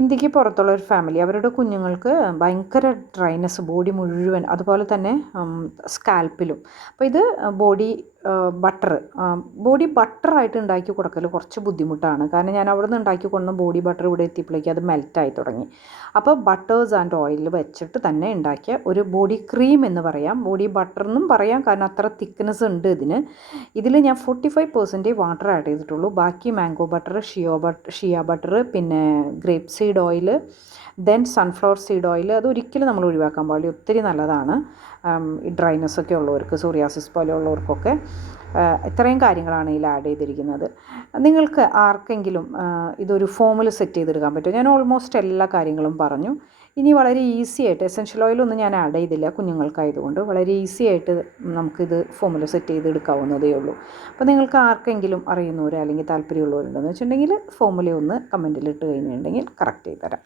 ഇന്ത്യക്ക് പുറത്തുള്ള ഒരു ഫാമിലി, അവരുടെ കുഞ്ഞുങ്ങൾക്ക് ഭയങ്കര ഡ്രൈനെസ് ബോഡി മുഴുവൻ, അതുപോലെ തന്നെ സ്കാൽപ്പിലും. അപ്പോൾ ഇത് ബോഡി ബട്ടറായിട്ട് ഉണ്ടാക്കി കൊടുക്കൽ കുറച്ച് ബുദ്ധിമുട്ടാണ്. കാരണം ഞാൻ അവിടെ നിന്ന് ഉണ്ടാക്കി കൊണ്ടുവന്ന ബോഡി ബട്ടർ ഇവിടെ എത്തിയപ്പോഴേക്കും അത് മെൽറ്റായി തുടങ്ങി. അപ്പോൾ ബട്ടേഴ്സ് ആൻഡ് ഓയിൽ വെച്ചിട്ട് തന്നെ ഉണ്ടാക്കിയ ഒരു ബോഡി ക്രീം എന്ന് പറയാം, ബോഡി ബട്ടർ എന്നും പറയാം, കാരണം അത്ര തിക്നെസ് ഉണ്ട് ഇതിൽ ഞാൻ 45% വാട്ടർ ആഡ് ചെയ്തിട്ടുള്ളൂ. ബാക്കി മാംഗോ ബട്ടർ, ഷിയ ബട്ടർ, പിന്നെ grape seed oil, then sunflower seed oil. അതൊരിക്കലും നമ്മൾ ഒഴിവാക്കാൻ പാടില്ല, ഒത്തിരി നല്ലതാണ് ഈ ഡ്രൈനെസ് ഒക്കെ ഉള്ളവർക്ക്, സോറിയാസിസ് പോലെയുള്ളവർക്കൊക്കെ. ഇത്രയും കാര്യങ്ങളാണ് ഇതിൽ ആഡ് ചെയ്തിരിക്കുന്നത്. നിങ്ങൾക്ക് ആർക്കെങ്കിലും ഇതൊരു ഫോമിൽ സെറ്റ് ചെയ്തെടുക്കാൻ പറ്റും. ഞാൻ ഓൾമോസ്റ്റ് എല്ലാ കാര്യങ്ങളും പറഞ്ഞു. ഇനി വളരെ ഈസി ആയിട്ട്, എസെൻഷ്യൽ ഓയിലൊന്നും ഞാൻ ആഡ് ചെയ്തില്ല കുഞ്ഞുങ്ങൾക്കായതുകൊണ്ട്, വളരെ ഈസി ആയിട്ട് നമുക്കിത് ഫോമിൽ സെറ്റ് ചെയ്തെടുക്കാവുന്നതേ ഉള്ളൂ. അപ്പോൾ നിങ്ങൾക്ക് ആർക്കെങ്കിലും അറിയുന്നവരോ അല്ലെങ്കിൽ താല്പര്യമുള്ളവരുണ്ടെന്ന് വെച്ചിട്ടുണ്ടെങ്കിൽ ഫോമുല ഒന്ന് കമൻറ്റിലിട്ട് കഴിഞ്ഞിട്ടുണ്ടെങ്കിൽ കറക്റ്റ് ചെയ്ത് തരാം.